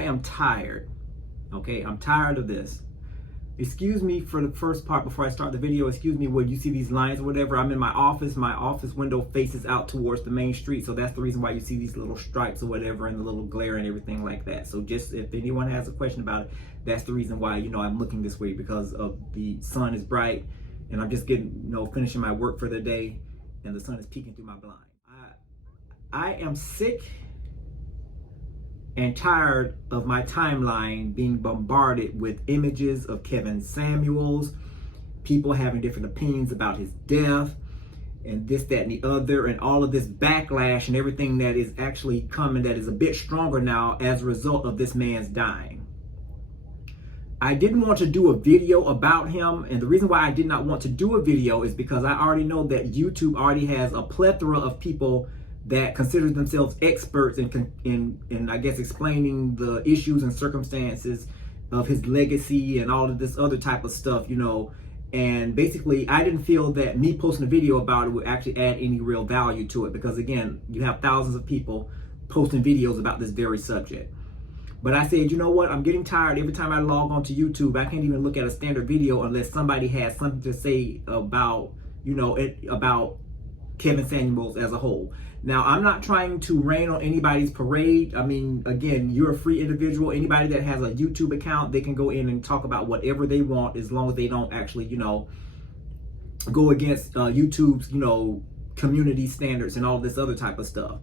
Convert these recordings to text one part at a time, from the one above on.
I am tired. Okay, I'm tired of this. Excuse me for the first part before I start the video. Excuse me when you see these lines or whatever. I'm in my office. My office window faces out towards the main street. So that's the reason why you see these little stripes or whatever and the little glare and everything like that. So just if anyone has a question about it, that's the reason why, I'm looking this way, because of the sun is bright and I'm just getting, finishing my work for the day and the sun is peeking through my blind. I am sick and tired of my timeline being bombarded with images of Kevin Samuels, people having different opinions about his death, and this, that, and the other, and all of this backlash and everything that is actually coming that is a bit stronger now as a result of this man's dying. I didn't want to do a video about him, and the reason why I did not want to do a video is because I already know that YouTube already has a plethora of people that consider themselves experts in I guess explaining the issues and circumstances of his legacy and all of this other type of stuff, and basically I didn't feel that me posting a video about it would actually add any real value to it, because again, you have thousands of people posting videos about this very subject. But I said, you know what, I'm getting tired. Every time I log onto YouTube, I can't even look at a standard video unless somebody has something to say about, about Kevin Samuels as a whole. Now, I'm not trying to rain on anybody's parade. I mean, again, you're a free individual. Anybody that has a YouTube account, they can go in and talk about whatever they want, as long as they don't actually, go against YouTube's, community standards and all this other type of stuff.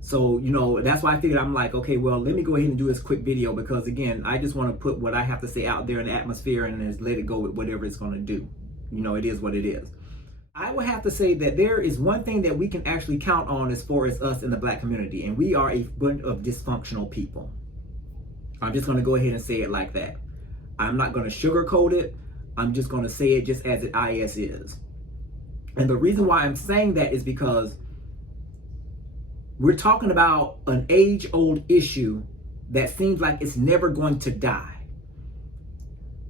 So, that's why I figured, I'm like, okay, well, let me go ahead and do this quick video, because again, I just want to put what I have to say out there in the atmosphere and just let it go with whatever it's going to do. It is what it is. I would have to say that there is one thing that we can actually count on as far as us in the Black community, and we are a bunch of dysfunctional people. I'm just going to go ahead and say it like that. I'm not going to sugarcoat it. I'm just going to say it just as it is. And the reason why I'm saying that is because we're talking about an age-old issue that seems like it's never going to die.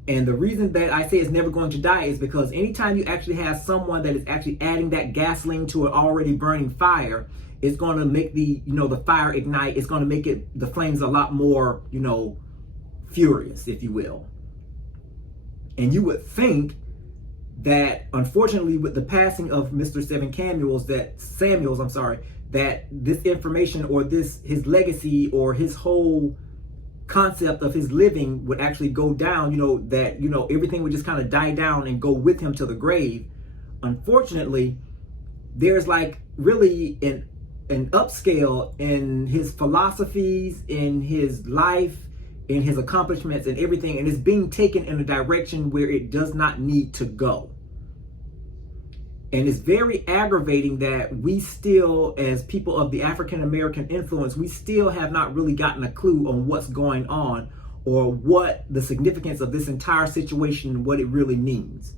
And the reason that I say it's never going to die is because anytime you actually have someone that is actually adding that gasoline to an already burning fire, it's going to make the fire ignite. It's going to make the flames a lot more, furious, if you will. And you would think that, unfortunately, with the passing of Mr. Samuels, that this information or his legacy or his whole concept of his living would actually go down, that everything would just kind of die down and go with him to the grave. Unfortunately, there's like really an upscale in his philosophies, in his life, in his accomplishments and everything, and it's being taken in a direction where it does not need to go. And it's very aggravating that we still, as people of the African American influence, we still have not really gotten a clue on what's going on or what the significance of this entire situation and what it really means.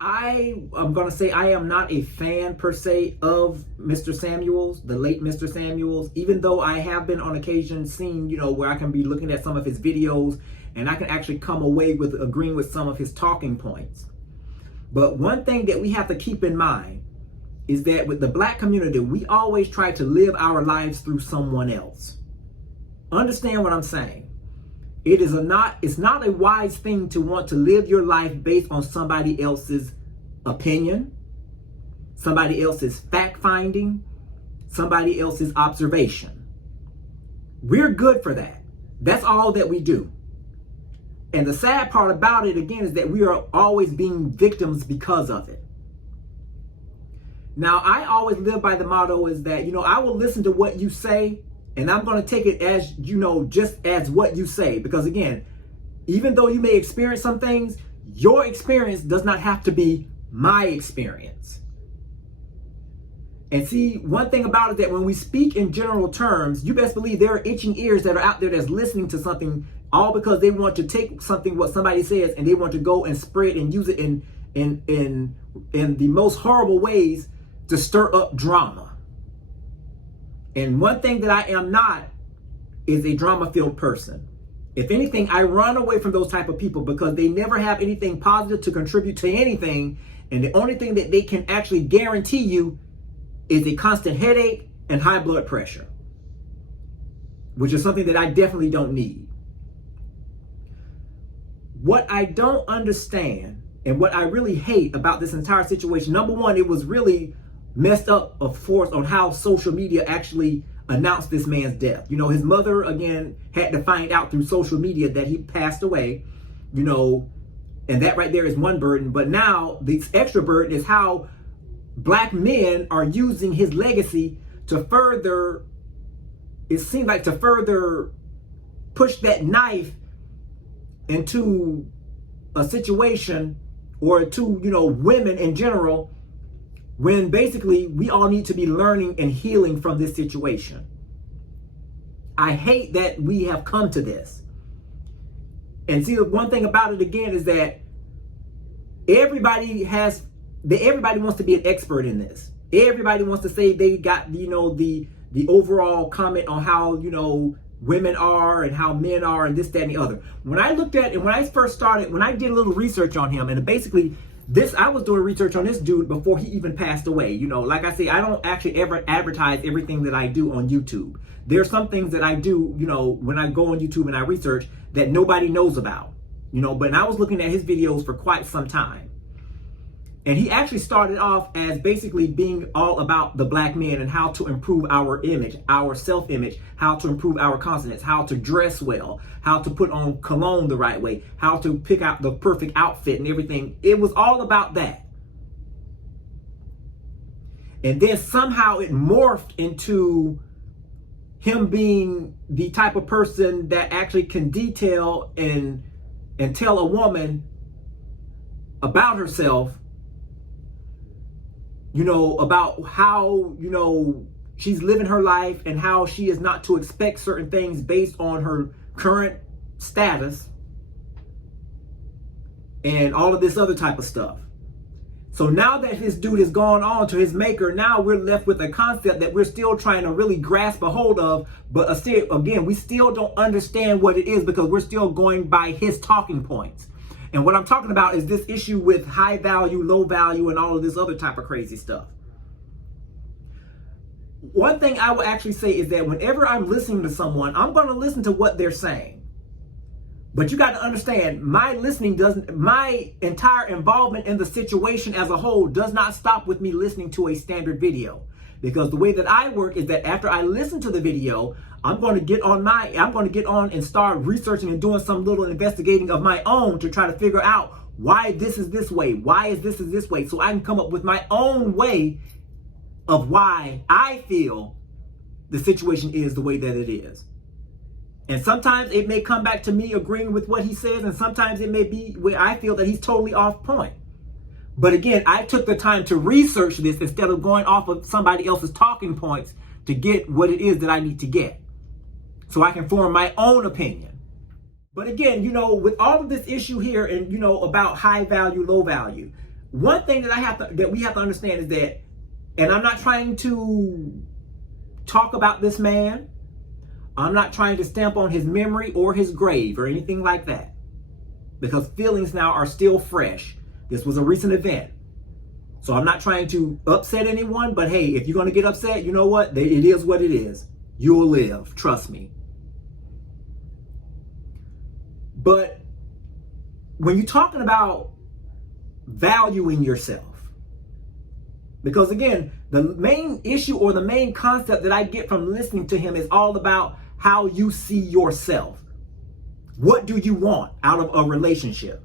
I'm going to say I am not a fan per se of Mr. Samuels, the late Mr. Samuels, even though I have been on occasion seen, where I can be looking at some of his videos and I can actually come away with agreeing with some of his talking points. But one thing that we have to keep in mind is that with the Black community, we always try to live our lives through someone else. Understand what I'm saying? It's not a wise thing to want to live your life based on somebody else's opinion, somebody else's fact-finding, somebody else's observation. We're good for that. That's all that we do. And the sad part about it, again, is that we are always being victims because of it. Now, I always live by the motto is that, I will listen to what you say, and I'm going to take it as, just as what you say. Because again, even though you may experience some things, your experience does not have to be my experience. And see, one thing about it that when we speak in general terms, you best believe there are itching ears that are out there that's listening to something, all because they want to take what somebody says and they want to go and spread and use it in the most horrible ways to stir up drama. And one thing that I am not is a drama-filled person. If anything, I run away from those type of people because they never have anything positive to contribute to anything. And the only thing that they can actually guarantee you is a constant headache and high blood pressure, which is something that I definitely don't need. What I don't understand and what I really hate about this entire situation, number one, it was really messed up, of course, on how social media actually announced this man's death. You know, his mother, again, had to find out through social media that he passed away, you know, and that right there is one burden. But now the extra burden is how black men are using his legacy to further, it seems like, to further push that knife into a situation, or to, you know, women in general, when basically we all need to be learning and healing from this situation. I hate that we have come to this. And see, the one thing about it again is that everybody wants to be an expert in this. Everybody wants to say they got, you know, the overall comment on how, you know, women are and how men are and this, that, and the other. When I looked at it, when I first started, when I did a little research on him, and basically I was doing research on this dude before he even passed away. You know, like I say, I don't actually ever advertise everything that I do on YouTube. There are some things that I do, you know, when I go on YouTube and I research that nobody knows about, you know, but I was looking at his videos for quite some time. And he actually started off as basically being all about the black man and how to improve our image, our self-image, how to improve our confidence, how to dress well, how to put on cologne the right way, how to pick out the perfect outfit and everything. It was all about that. And then somehow it morphed into him being the type of person that actually can detail and tell a woman about herself, you know, about how, you know, she's living her life and how she is not to expect certain things based on her current status and all of this other type of stuff. So now that this dude has gone on to his maker, now we're left with a concept that we're still trying to really grasp a hold of. But again, we still don't understand what it is because we're still going by his talking points. And what I'm talking about is this issue with high value, low value, and all of this other type of crazy stuff. One thing I will actually say is that whenever I'm listening to someone, I'm going to listen to what they're saying. But you got to understand, my entire involvement in the situation as a whole does not stop with me listening to a standard video. Because the way that I work is that after I listen to the video, I'm going to get on and start researching and doing some little investigating of my own to try to figure out why this is this way, why is this way, so I can come up with my own way of why I feel the situation is the way that it is. And sometimes it may come back to me agreeing with what he says, and sometimes it may be where I feel that he's totally off point. But again, I took the time to research this instead of going off of somebody else's talking points to get what it is that I need to get, so I can form my own opinion. But again, you know, with all of this issue here and, you know, about high value, low value, one thing that we have to understand is that, and I'm not trying to talk about this man, I'm not trying to stamp on his memory or his grave or anything like that, because feelings now are still fresh. This was a recent event. So I'm not trying to upset anyone, but hey, if you're going to get upset, you know what? It is what it is. You'll live. Trust me. But when you're talking about valuing yourself, because again, the main issue or the main concept that I get from listening to him is all about how you see yourself. What do you want out of a relationship?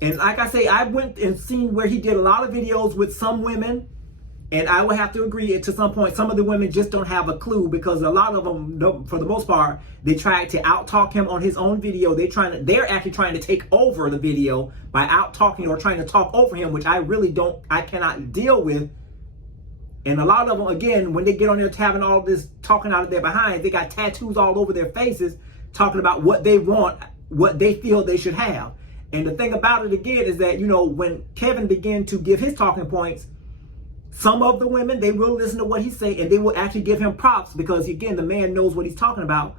And like I say, I went and seen where he did a lot of videos with some women, and I would have to agree to some point, some of the women just don't have a clue, because a lot of them, for the most part, they tried to out-talk him on his own video. They're actually trying to take over the video by out-talking or trying to talk over him, which I cannot deal with. And a lot of them, again, when they get on there having all this talking out of their behind, they got tattoos all over their faces talking about what they want, what they feel they should have. And the thing about it again is that, you know, when Kevin began to give his talking points, some of the women, they will listen to what he say and they will actually give him props because, again, the man knows what he's talking about.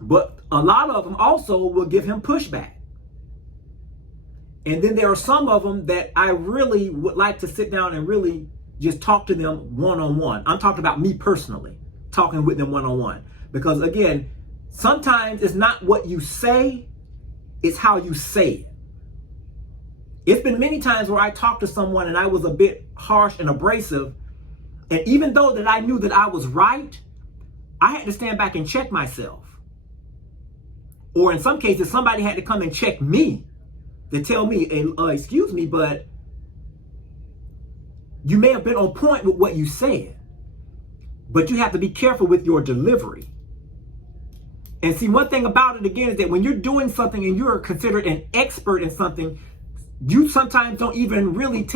But a lot of them also will give him pushback. And then there are some of them that I really would like to sit down and really just talk to them one-on-one. I'm talking about me personally, talking with them one-on-one. Because, again, Sometimes it's not what you say, it's how you say it. It's been many times where I talked to someone and I was a bit harsh and abrasive. And even though that I knew that I was right, I had to stand back and check myself. Or in some cases, somebody had to come and check me to tell me, excuse me, but you may have been on point with what you said, but you have to be careful with your delivery. And see, one thing about it again is that when you're doing something and you're considered an expert in something, you sometimes don't even really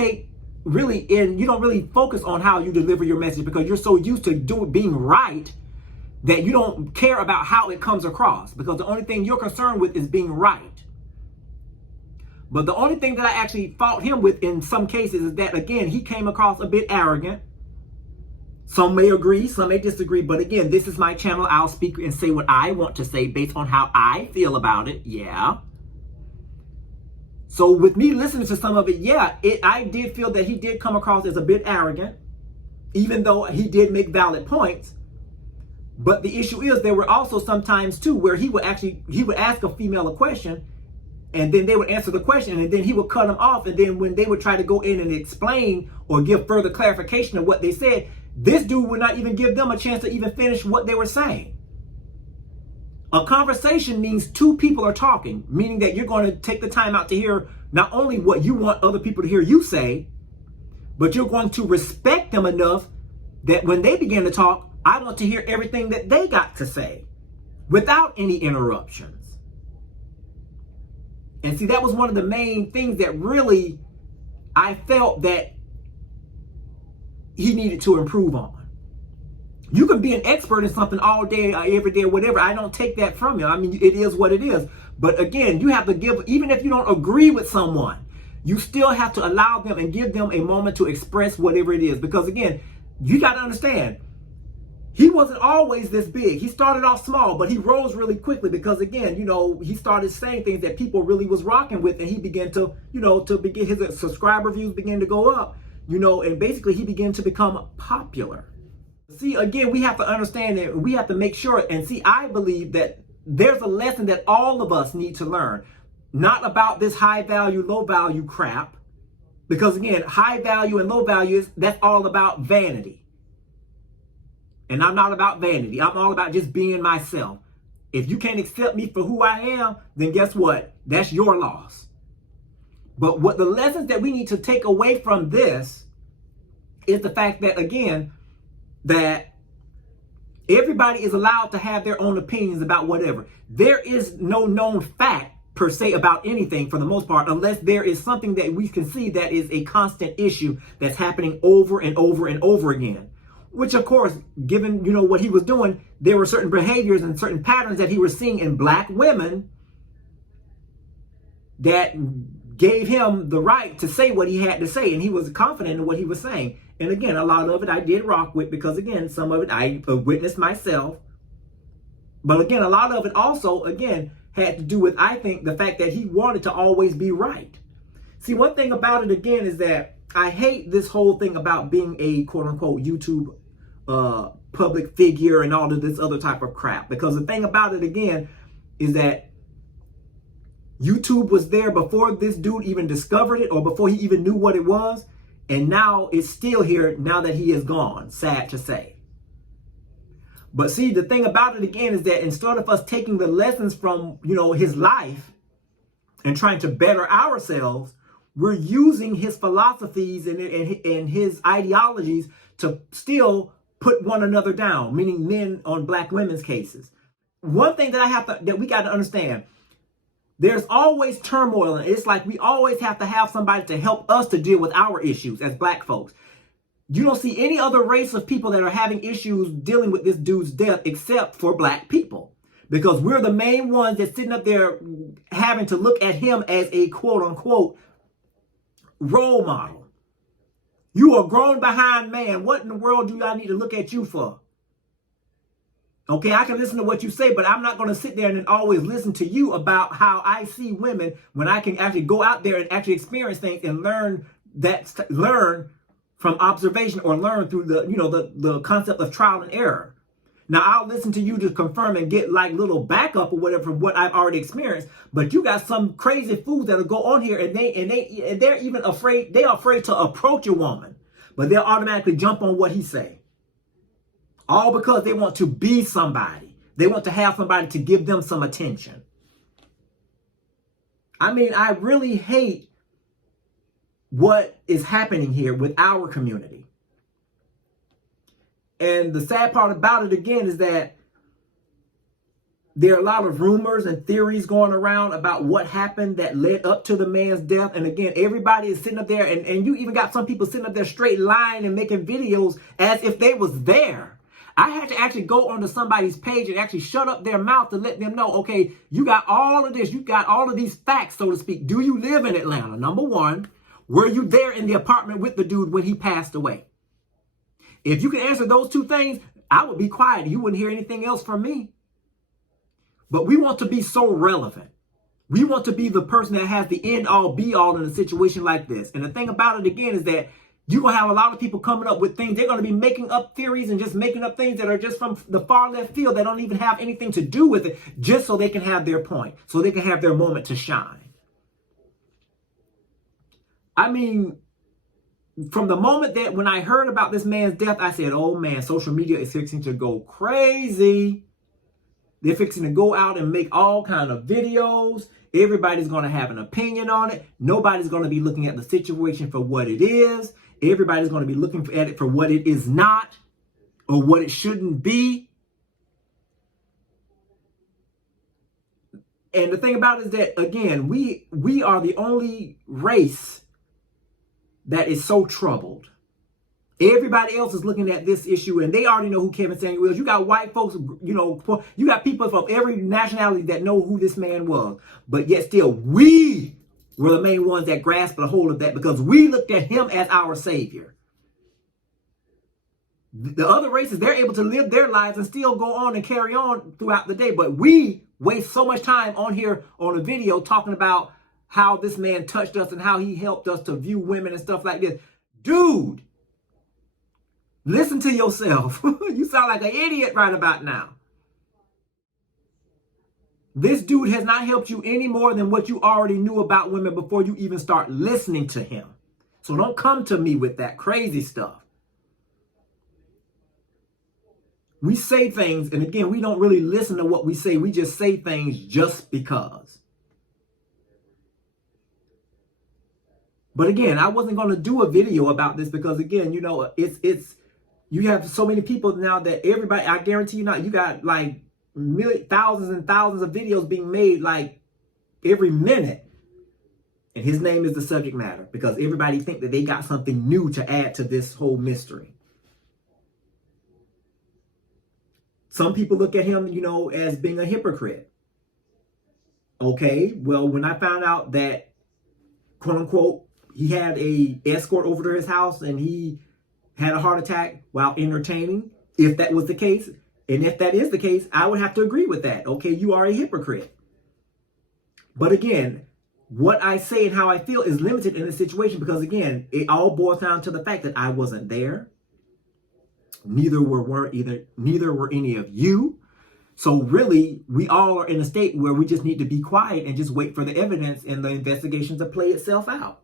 you don't really focus on how you deliver your message because you're so used to being right that you don't care about how it comes across, because the only thing you're concerned with is being right. But the only thing that I actually fault him with in some cases is that, again, he came across a bit arrogant. Some may agree, some may disagree, but again, this is my channel. I'll speak and say what I want to say based on how I feel about it. Yeah. So with me listening to some of it, yeah, I did feel that he did come across as a bit arrogant, even though he did make valid points. But the issue is there were also some times too where he would ask a female a question, and then they would answer the question, and then he would cut them off. And then when they would try to go in and explain or give further clarification of what they said, this dude would not even give them a chance to even finish what they were saying. A conversation means two people are talking, meaning that you're going to take the time out to hear not only what you want other people to hear you say, but you're going to respect them enough that when they begin to talk, I want to hear everything that they got to say without any interruptions. And see, that was one of the main things that really I felt that he needed to improve on. You can be an expert in something all day, every day, or whatever. I don't take that from you. I mean, it is what it is. But again, you have to give, even if you don't agree with someone, you still have to allow them and give them a moment to express whatever it is. Because again, you got to understand, he wasn't always this big. He started off small, but he rose really quickly because, again, he started saying things that people really was rocking with, and he began to, begin his subscriber views began to go up, and basically he began to become popular. See, again, we have to understand that we have to make sure, and see, I believe that there's a lesson that all of us need to learn, not about this high value, low value crap, because again, high value and low value, that's all about vanity. And I'm not about vanity. I'm all about just being myself. If you can't accept me for who I am, then guess what? That's your loss. But what the lessons that we need to take away from this is the fact that, again, that everybody is allowed to have their own opinions about whatever. There is no known fact per se about anything for the most part, unless there is something that we can see that is a constant issue that's happening over and over and over again. Which, of course, given, what he was doing, there were certain behaviors and certain patterns that he was seeing in black women that gave him the right to say what he had to say. And he was confident in what he was saying. And again, a lot of it I did rock with because, again, some of it I witnessed myself. But again, a lot of it also, again, had to do with, I think, the fact that he wanted to always be right. See, one thing about it, again, is that I hate this whole thing about being a quote-unquote YouTube public figure and all of this other type of crap. Because the thing about it, again, is that YouTube was there before this dude even discovered it or before he even knew what it was. And now it's still here now that he is gone, sad to say. But see, the thing about it, again, is that instead of us taking the lessons from, his life and trying to better ourselves, we're using his philosophies and his ideologies to still put one another down, meaning men on black women's cases. One thing that we got to understand, there's always turmoil, and it's like we always have to have somebody to help us to deal with our issues as black folks. You don't see any other race of people that are having issues dealing with this dude's death except for black people. Because we're the main ones that's sitting up there having to look at him as a quote-unquote role model. You are grown behind man. What in the world do I need to look at you for? Okay, I can listen to what you say, but I'm not going to sit there and always listen to you about how I see women when I can actually go out there and actually experience things and learn from observation or learn through the concept of trial and error. Now, I'll listen to you to confirm and get like little backup or whatever from what I've already experienced. But you got some crazy fools that'll go on here and they're even afraid. They are afraid to approach a woman, but they'll automatically jump on what he say. All because they want to be somebody. They want to have somebody to give them some attention. I mean, I really hate what is happening here with our community. And the sad part about it, again, is that there are a lot of rumors and theories going around about what happened that led up to the man's death. And again, everybody is sitting up there, and you even got some people sitting up there straight lying and making videos as if they was there. I had to actually go onto somebody's page and actually shut up their mouth to let them know, okay, you got all of this, you got all of these facts, so to speak. Do you live in Atlanta? Number one, were you there in the apartment with the dude when he passed away? If you can answer those two things, I would be quiet. You wouldn't hear anything else from me. But we want to be so relevant. We want to be the person that has the end all be all in a situation like this. And the thing about it, again, is that you're going to have a lot of people coming up with things. They're going to be making up theories and just making up things that are just from the far left field that don't even have anything to do with it, just so they can have their point, so they can have their moment to shine. I mean, from the moment that when I heard about this man's death, I said, oh man, social media is fixing to go crazy. They're fixing to go out and make all kind of videos. Everybody's going to have an opinion on it. Nobody's going to be looking at the situation for what it is. Everybody's going to be looking at it for what it is not or what it shouldn't be. And the thing about it is that, again, we are the only race that is so troubled. Everybody else is looking at this issue and they already know who Kevin Samuel is. You got white folks, you got people from every nationality that know who this man was. But yet still, we were the main ones that grasped a hold of that because we looked at him as our savior. The other races, they're able to live their lives and still go on and carry on throughout the day. But we waste so much time on here on a video talking about how this man touched us and how he helped us to view women and stuff like this. Dude, listen to yourself. You sound like an idiot right about now. This dude has not helped you any more than what you already knew about women before you even start listening to him. So don't come to me with that crazy stuff. We say things, and again, we don't really listen to what we say. We just say things just because. But again, I wasn't going to do a video about this because, again, you have so many people now that everybody, I guarantee you now, you got like thousands and thousands of videos being made like every minute. And his name is the subject matter because everybody think that they got something new to add to this whole mystery. Some people look at him, as being a hypocrite. Okay, well, when I found out that, quote unquote, he had a escort over to his house and he had a heart attack while entertaining, if that was the case, and if that is the case, I would have to agree with that. Okay, you are a hypocrite. But again, what I say and how I feel is limited in this situation because, again, it all boils down to the fact that I wasn't there. Neither were any of you. So really, we all are in a state where we just need to be quiet and just wait for the evidence and the investigation to play itself out.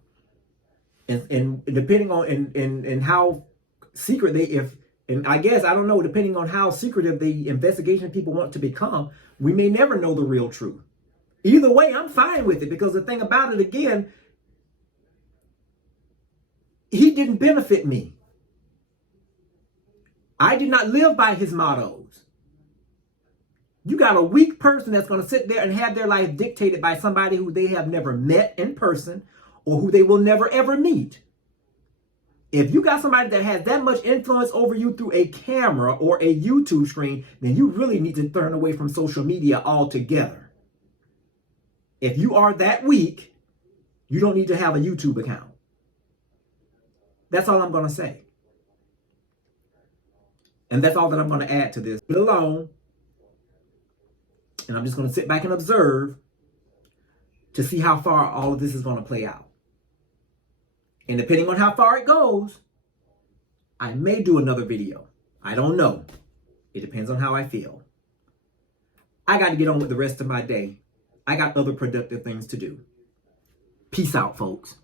And depending on and how secret I guess, I don't know, depending on how secretive the investigation people want to become, we may never know the real truth. Either way, I'm fine with it because the thing about it, again, he didn't benefit me. I did not live by his mottos. You got a weak person that's going to sit there and have their life dictated by somebody who they have never met in person or who they will never ever meet. If you got somebody that has that much influence over you through a camera or a YouTube screen, then you really need to turn away from social media altogether. If you are that weak, you don't need to have a YouTube account. That's all I'm going to say. And that's all that I'm going to add to this. Leave it alone. And I'm just going to sit back and observe to see how far all of this is going to play out. And depending on how far it goes, I may do another video. I don't know. It depends on how I feel. I got to get on with the rest of my day. I got other productive things to do. Peace out, folks.